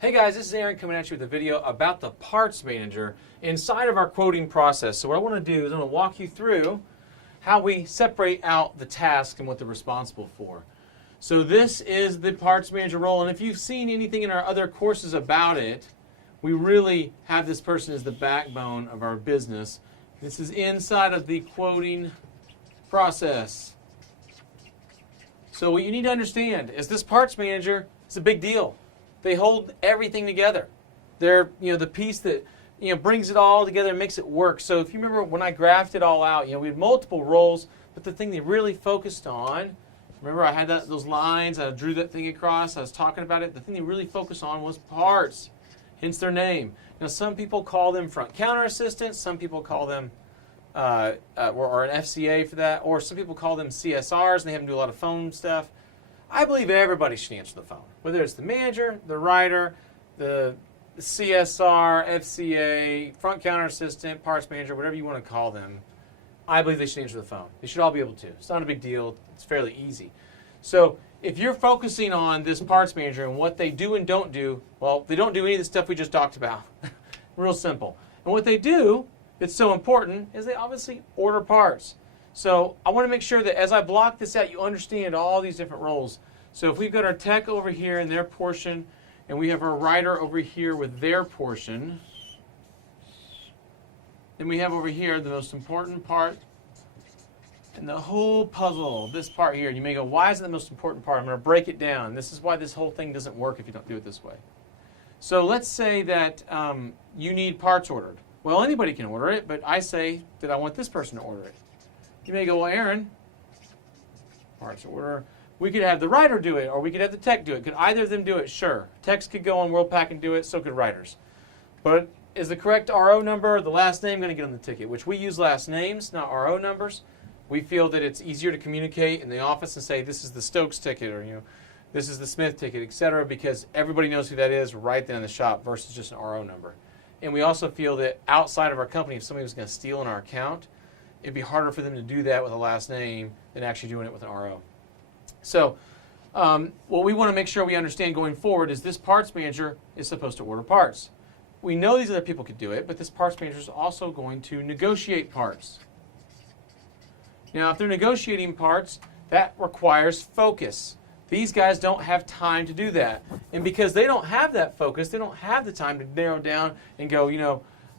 Hey guys, this is Aaron coming at you with a video about the parts manager inside of our quoting process. So what I want to do is I'm going to walk you through how we separate out the task and what they're responsible for. So this is the parts manager role, and if you've seen anything in our other courses about it, we really have this person as the backbone of our business. This is inside of the quoting process. So what you need to understand is this parts manager is a big deal. They hold everything together. They're, the piece that, brings it all together and makes it work. So if you remember when I graphed it all out, we had multiple roles, but the thing they really focused on, remember I had those lines, I drew that thing across, I was talking about it. The thing they really focused on was parts, hence their name. Now some people call them front counter assistants, some people call them, or an FCA for that, or some people call them CSRs and they have them do a lot of phone stuff. I believe everybody should answer the phone, whether it's the manager, the writer, the CSR, FCA, front counter assistant, parts manager, whatever you want to call them. I believe they should answer the phone. They should all be able to. It's not a big deal. It's fairly easy. So if you're focusing on this parts manager and what they do and don't do, well, they don't do any of the stuff we just talked about. Real simple. And what they do that's so important is they obviously order parts. So I want to make sure that as I block this out, you understand all these different roles. So if we've got our tech over here in their portion, and we have our writer over here with their portion, then we have over here the most important part in the whole puzzle, this part here. And you may go, why is it the most important part? I'm going to break it down. This is why this whole thing doesn't work if you don't do it this way. So let's say that you need parts ordered. Well, anybody can order it, but I say that I want this person to order it. You may go, well, Aaron, parts order. We could have the writer do it, or we could have the tech do it. Could either of them do it? Sure. Techs could go on WorldPack and do it, so could writers. But is the correct RO number, the last name, going to get on the ticket? Which we use last names, not RO numbers. We feel that it's easier to communicate in the office and say, this is the Stokes ticket, or this is the Smith ticket, etc., because everybody knows who that is right then in the shop versus just an RO number. And we also feel that outside of our company, if somebody was going to steal in our account, it'd be harder for them to do that with a last name than actually doing it with an RO. So what we want to make sure we understand going forward is this parts manager is supposed to order parts. We know these other people could do it, but this parts manager is also going to negotiate parts. Now, if they're negotiating parts, that requires focus. These guys don't have time to do that. And because they don't have that focus, they don't have the time to narrow down and go,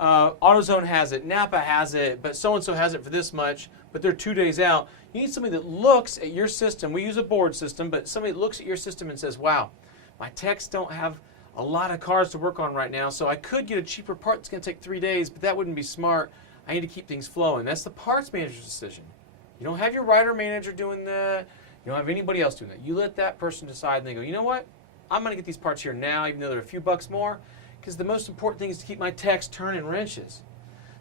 AutoZone has it, Napa has it, but so-and-so has it for this much, but they're 2 days out. You need somebody that looks at your system. We use a board system, but somebody that looks at your system and says, wow, my techs don't have a lot of cars to work on right now, so I could get a cheaper part that's going to take 3 days, but that wouldn't be smart. I need to keep things flowing. That's the parts manager's decision. You don't have your writer manager doing that. You don't have anybody else doing that. You let that person decide, and they go, you know what? I'm going to get these parts here now, even though they're a few bucks more, because the most important thing is to keep my techs turning wrenches.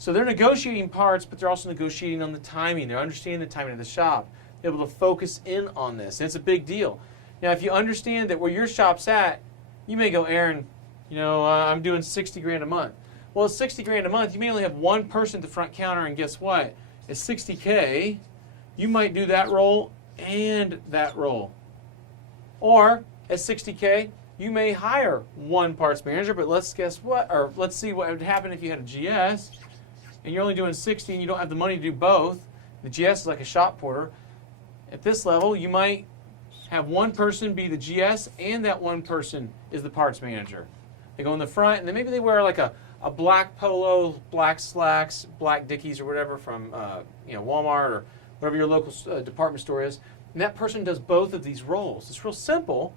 So they're negotiating parts, but they're also negotiating on the timing. They're understanding the timing of the shop. They're able to focus in on this, and it's a big deal. Now, if you understand that where your shop's at, you may go, Aaron, I'm doing 60 grand a month. Well, it's 60 grand a month. You may only have one person at the front counter, and guess what? At 60K, you might do that role and that role. Or at 60K, you may hire one parts manager, but let's see what would happen if you had a GS and you're only doing 60 and you don't have the money to do both. The GS is like a shop porter. At this level, you might have one person be the GS and that one person is the parts manager. They go in the front and then maybe they wear like a black polo, black slacks, black Dickies or whatever from Walmart or wherever your local department store is. And that person does both of these roles. It's real simple.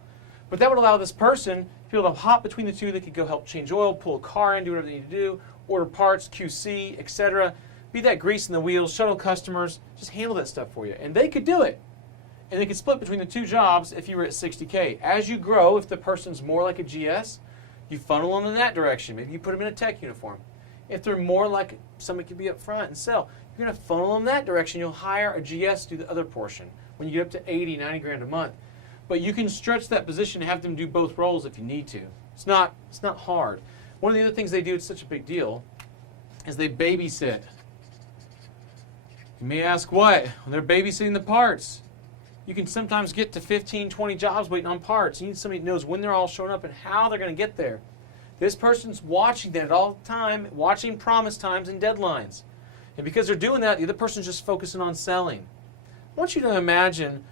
But that would allow this person to be able to hop between the two. They could go help change oil, pull a car in, do whatever they need to do, order parts, QC, etc. Be that grease in the wheels, shuttle customers, just handle that stuff for you. And they could do it. And they could split between the two jobs if you were at 60K. As you grow, if the person's more like a GS, you funnel them in that direction. Maybe you put them in a tech uniform. If they're more like somebody could be up front and sell, you're going to funnel them that direction. You'll hire a GS to do the other portion when you get up to 80, 90 grand a month. But you can stretch that position and have them do both roles if you need to. It's not hard. One of the other things they do, it's such a big deal, is they babysit. You may ask what? Well, they're babysitting the parts. You can sometimes get to 15, 20 jobs waiting on parts. You need somebody who knows when they're all showing up and how they're going to get there. This person's watching that all the time, watching promise times and deadlines. And because they're doing that, the other person's just focusing on selling. I want you to imagine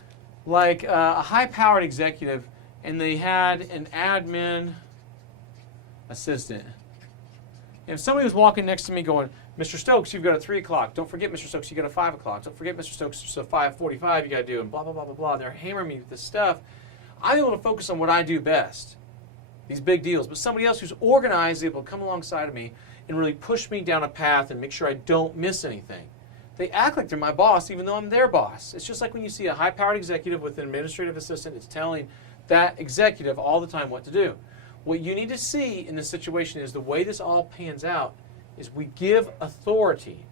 like a high-powered executive, and they had an admin assistant. And if somebody was walking next to me going, Mr. Stokes, you've got a 3 o'clock. Don't forget, Mr. Stokes, you got a 5 o'clock. Don't forget, Mr. Stokes, it's a 5:45 you got to do, and blah, blah, blah, blah, blah. They're hammering me with this stuff. I'm able to focus on what I do best, these big deals. But somebody else who's organized is able to come alongside of me and really push me down a path and make sure I don't miss anything. They act like they're my boss, even though I'm their boss. It's just like when you see a high-powered executive with an administrative assistant, it's telling that executive all the time what to do. What you need to see in this situation is the way this all pans out is we give authority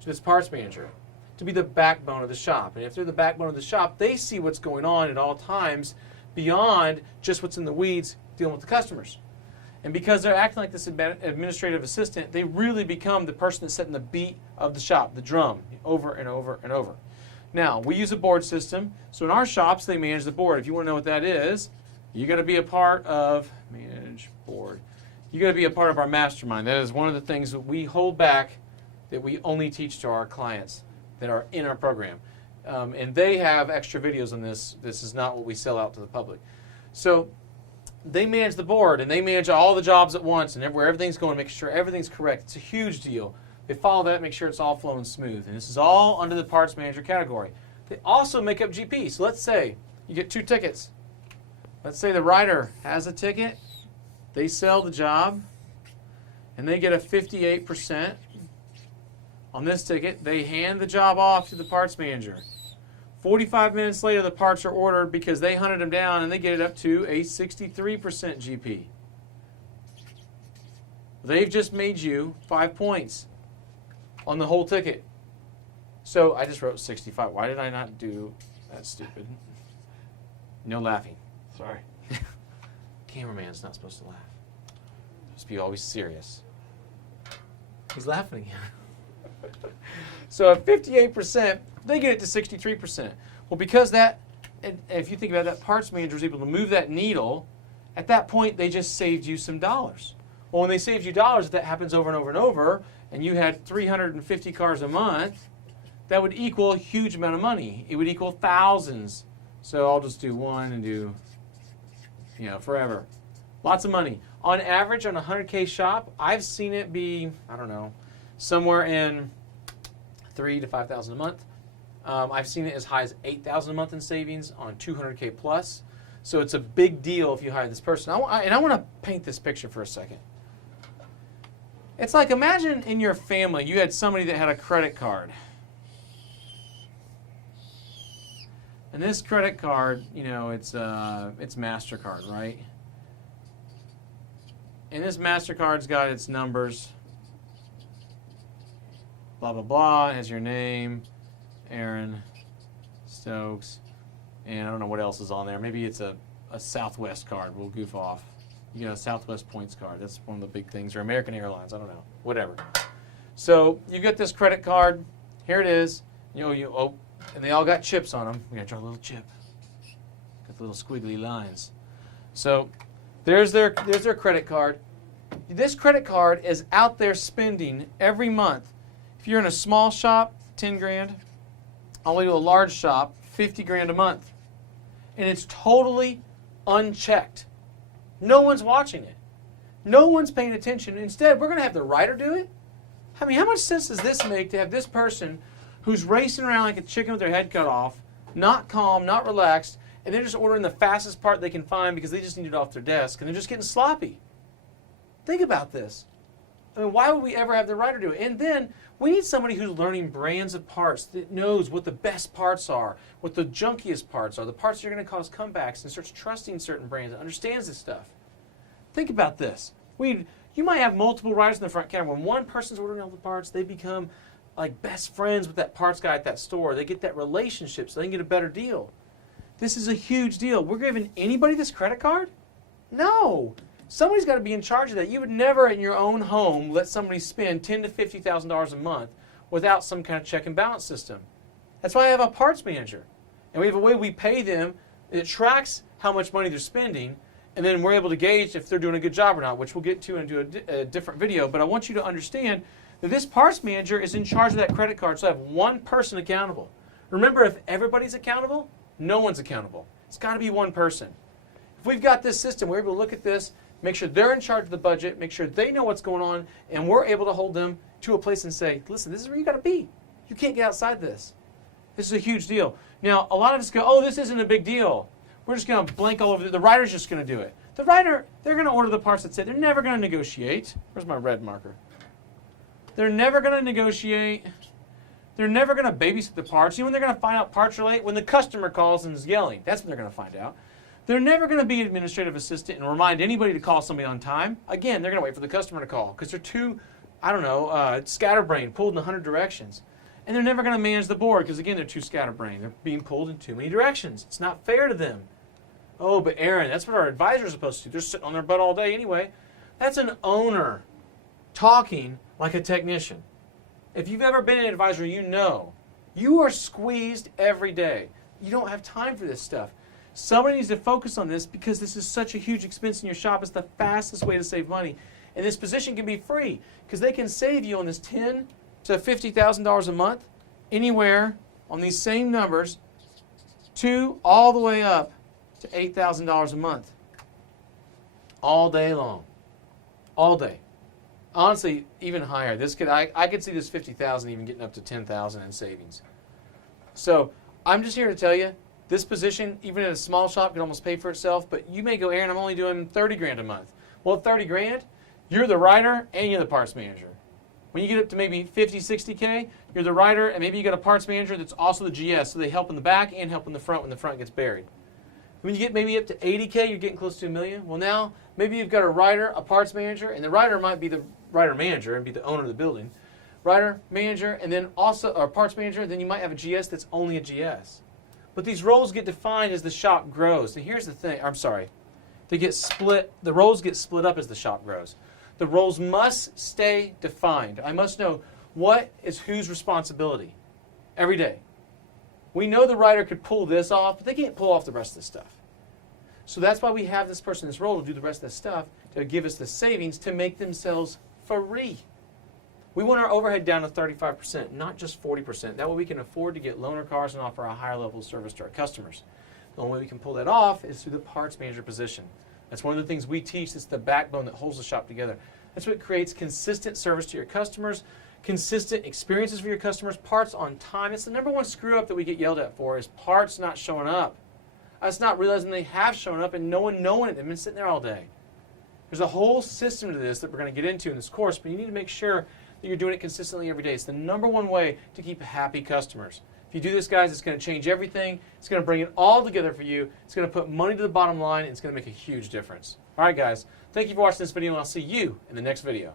to this parts manager to be the backbone of the shop. And if they're the backbone of the shop, they see what's going on at all times beyond just what's in the weeds dealing with the customers. And because they're acting like this administrative assistant, they really become the person that's setting the beat of the shop, the drum, over and over and over. Now, we use a board system. So in our shops, they manage the board. If you want to know what that is, you got to be a part of manage board. You got to be a part of our mastermind. That is one of the things that we hold back that we only teach to our clients that are in our program. And they have extra videos on this. This is not what we sell out to the public. So they manage the board, and they manage all the jobs at once, and where everything's going, make sure everything's correct. It's a huge deal. They follow that, make sure it's all flowing smooth. And this is all under the parts manager category. They also make up GP. So let's say you get 2 tickets. Let's say the writer has a ticket. They sell the job, and they get a 58% on this ticket. They hand the job off to the parts manager. 45 minutes later, the parts are ordered because they hunted them down, and they get it up to a 63% GP. They've just made you 5 points on the whole ticket. So I just wrote 65. Why did I not do that? Stupid. No laughing. Sorry. Cameraman's not supposed to laugh. Just be always serious. He's laughing again. So at 58%, they get it to 63%. Well, because that, if you think about it, that parts manager was able to move that needle, at that point they just saved you some dollars. Well, when they saved you dollars, if that happens over and over and over, and you had 350 cars a month, that would equal a huge amount of money. It would equal thousands. So I'll just do 1 and do, forever. Lots of money. On average, on a 100K shop, I've seen it be, I don't know, somewhere in $3,000 to $5,000 a month. I've seen it as high as $8,000 a month in savings on 200K plus. So it's a big deal if you hire this person. I want to paint this picture for a second. It's like, imagine in your family you had somebody that had a credit card. And this credit card, it's MasterCard, right? And this MasterCard's got its numbers, blah, blah, blah. It has your name, Aaron Stokes, and I don't know what else is on there. Maybe it's a Southwest card. We'll goof off. You get a Southwest points card. That's one of the big things. Or American Airlines. I don't know. Whatever. So you get this credit card. Here it is. And they all got chips on them. We're going to draw a little chip. Got the little squiggly lines. So there's their credit card. This credit card is out there spending every month. If you're in a small shop, 10 grand. All the way to a large shop, 50 grand a month. And it's totally unchecked. No one's watching it. No one's paying attention. Instead, we're going to have the writer do it. I mean, how much sense does this make to have this person who's racing around like a chicken with their head cut off, not calm, not relaxed, and they're just ordering the fastest part they can find because they just need it off their desk, and they're just getting sloppy? Think about this. I mean, why would we ever have the writer do it? And then we need somebody who's learning brands of parts, that knows what the best parts are, what the junkiest parts are, the parts that are going to cause comebacks, and starts trusting certain brands and understands this stuff. Think about this. You might have multiple writers in the front counter. When one person's ordering all the parts, they become like best friends with that parts guy at that store. They get that relationship so they can get a better deal. This is a huge deal. We're giving anybody this credit card? No. Somebody's got to be in charge of that. You would never in your own home let somebody spend $10,000 to $50,000 a month without some kind of check and balance system. That's why I have a parts manager. And we have a way we pay them. It tracks how much money they're spending, and then we're able to gauge if they're doing a good job or not, which we'll get to into a different video. But I want you to understand that this parts manager is in charge of that credit card, so I have one person accountable. Remember, if everybody's accountable, no one's accountable. It's got to be one person. If we've got this system, we're able to look at this, make sure they're in charge of the budget, make sure they know what's going on, and we're able to hold them to a place and say, listen, this is where you got to be. You can't get outside this. This is a huge deal. Now, a lot of us go, oh, this isn't a big deal. We're just going to blank all over. The writer's just going to do it. The writer, they're going to order the parts that say they're never going to negotiate. Where's my red marker? They're never going to negotiate. They're never going to babysit the parts. You know when they're going to find out parts are late? When the customer calls and is yelling. That's when they're going to find out. They're never going to be an administrative assistant and remind anybody to call somebody on time. Again, they're going to wait for the customer to call because they're too, I don't know, scatterbrained, pulled in 100 directions. And they're never going to manage the board because, again, they're too scatterbrained. They're being pulled in too many directions. It's not fair to them. Oh, but Aaron, that's what our advisors are supposed to do. They're sitting on their butt all day anyway. That's an owner talking like a technician. If you've ever been an advisor, you know you are squeezed every day. You don't have time for this stuff. Somebody needs to focus on this because this is such a huge expense in your shop. It's the fastest way to save money. And this position can be free because they can save you on this $10,000 to $50,000 a month, anywhere on these same numbers, to all the way up to $8,000 a month. All day long. All day. Honestly, even higher. This could I could see this $50,000 even getting up to $10,000 in savings. So I'm just here to tell you, this position, even in a small shop, can almost pay for itself. But you may go, Aaron, I'm only doing 30 grand a month. Well, 30 grand, you're the writer and you're the parts manager. When you get up to maybe 50, 60K, you're the writer and maybe you got a parts manager that's also the GS. So they help in the back and help in the front when the front gets buried. When you get maybe up to 80K, you're getting close to $1 million. Well, now maybe you've got a writer, a parts manager, and the writer might be the writer manager and be the owner of the building. Writer, manager, and then also a parts manager. Then you might have a GS that's only a GS. But these roles get defined as the shop grows. And here's the thing. I'm sorry. They get split. The roles get split up as the shop grows. The roles must stay defined. I must know what is whose responsibility every day. We know the writer could pull this off, but they can't pull off the rest of the stuff. So that's why we have this person in this role to do the rest of the stuff, to give us the savings to make themselves free. We want our overhead down to 35%, not just 40%. That way we can afford to get loaner cars and offer a higher level of service to our customers. The only way we can pull that off is through the parts manager position. That's one of the things we teach. It's the backbone that holds the shop together. That's what creates consistent service to your customers, consistent experiences for your customers, parts on time. It's the number one screw up that we get yelled at for is parts not showing up. Us not realizing they have shown up and no one knowing it. They've been sitting there all day. There's a whole system to this that we're going to get into in this course, but you need to make sure that you're doing it consistently every day. It's the number one way to keep happy customers. If you do this, guys, it's going to change everything. It's going to bring it all together for you. It's going to put money to the bottom line, and it's going to make a huge difference. All right, guys, thank you for watching this video, and I'll see you in the next video.